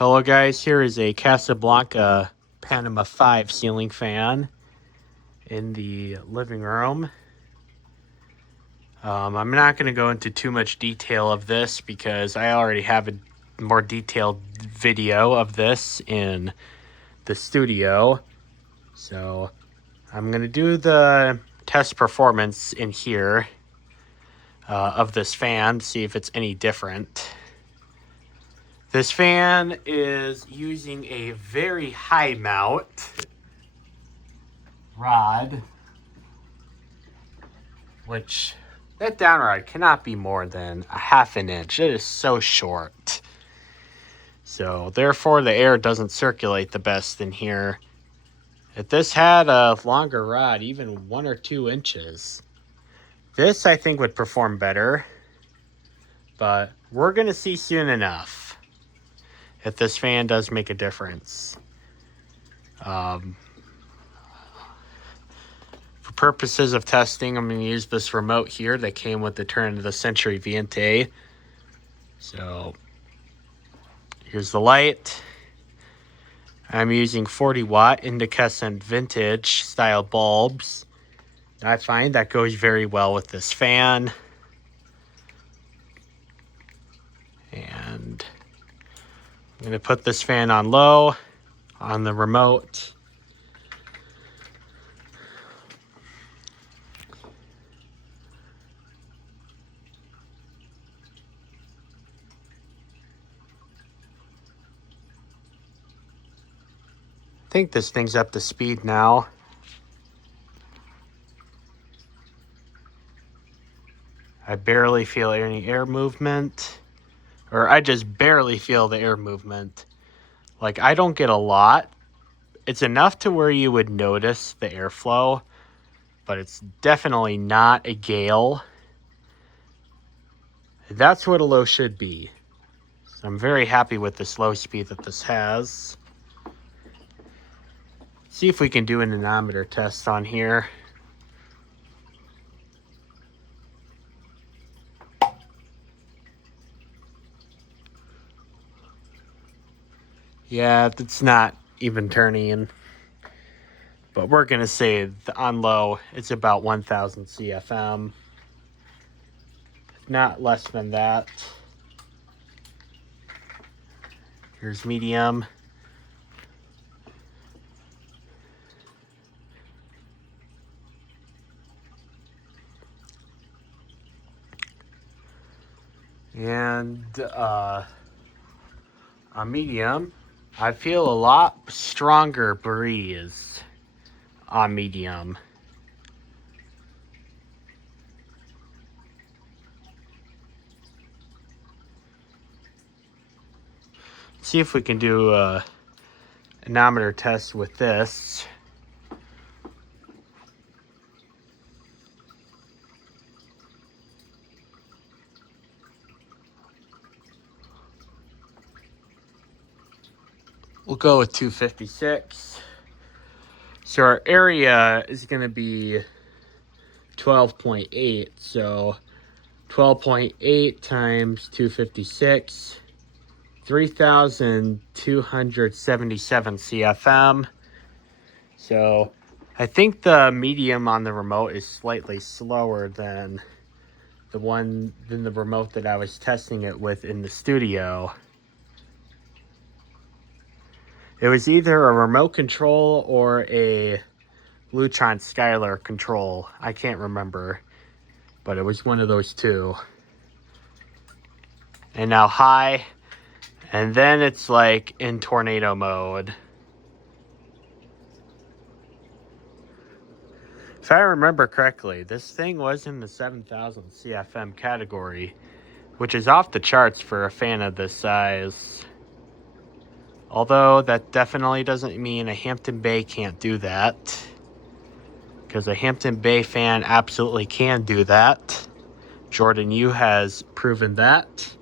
Hello guys, here is a Casablanca Panama 5 ceiling fan in the living room. I'm not going to go into too much detail of this because I already have a more detailed video of this in the studio. So I'm going to do the test performance in here of this fan, see if it's any different. This fan is using a very high mount rod, which that down rod cannot be more than a half an inch. It is so short. So therefore the air doesn't circulate the best in here. If this had a longer rod, even 1 or 2 inches, this I think would perform better. But we're going to see soon enough if this fan does make a difference. For purposes of testing, I'm going to use this remote here that came with the turn of the century Viente. So here's the light. I'm using 40-watt incandescent vintage style bulbs. I find that goes very well with this fan. And I'm going to put this fan on low on the remote. I think this thing's up to speed now. I barely feel any air movement. Or I just barely feel the air movement. Like, I don't get a lot. It's enough to where you would notice the airflow, but it's definitely not a gale. That's what a low should be. So I'm very happy with this low speed that this has. See if we can do an anemometer test on here. Yeah, it's not even turning. But we're going to say on low, it's about 1,000 CFM. Not less than that. Here's medium. And on medium, I feel a lot stronger breeze on medium. See if we can do a anemometer test with this. We'll go with 256. So our area is going to be 12.8. So 12.8 times 256, 3,277 CFM. So I think the medium on the remote is slightly slower than the remote that I was testing it with in the studio. It was either a remote control or a Lutron Skylar control. I can't remember, but it was one of those two. And now high, and then it's like in tornado mode. If I remember correctly, this thing was in the 7,000 CFM category, which is off the charts for a fan of this size. Although that definitely doesn't mean a Hampton Bay can't do that, because a Hampton Bay fan absolutely can do that. Jordan Yu has proven that.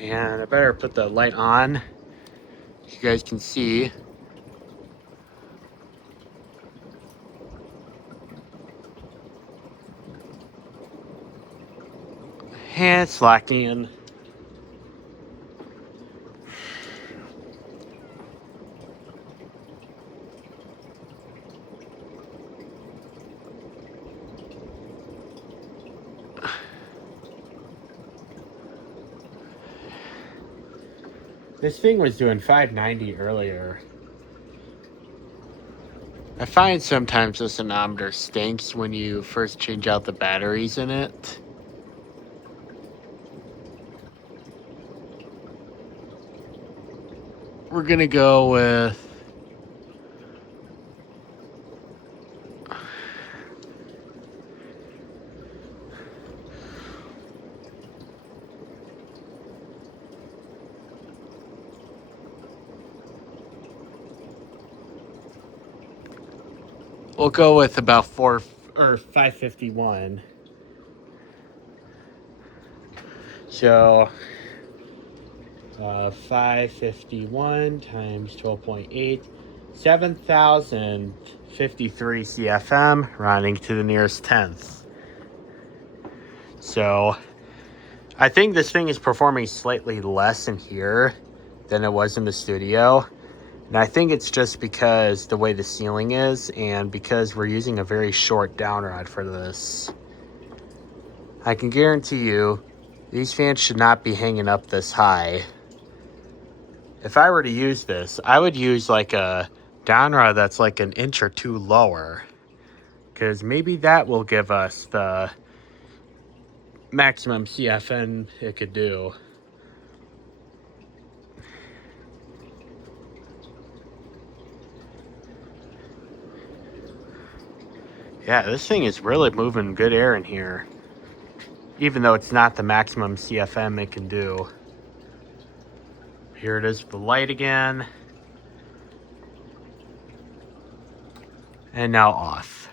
And I better put the light on. You guys can see. And it's lacking. This thing was doing 590 earlier. I find sometimes this anemometer stinks when you first change out the batteries in it. We're gonna go with about 551. So 551 times 12.8, 7,053 CFM, rounding to the nearest tenth. So I think this thing is performing slightly less in here than it was in the studio. And I think it's just because the way the ceiling is and because we're using a very short down rod for this. I can guarantee you these fans should not be hanging up this high. If I were to use this, I would use like a down rod that's like an inch or two lower, because maybe that will give us the maximum CFN it could do. Yeah, this thing is really moving good air in here, even though it's not the maximum CFM it can do. Here it is with the light again. And now off.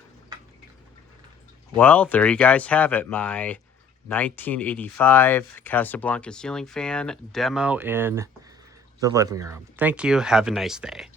Well, there you guys have it. My 1985 Casablanca ceiling fan demo in the living room. Thank you. Have a nice day.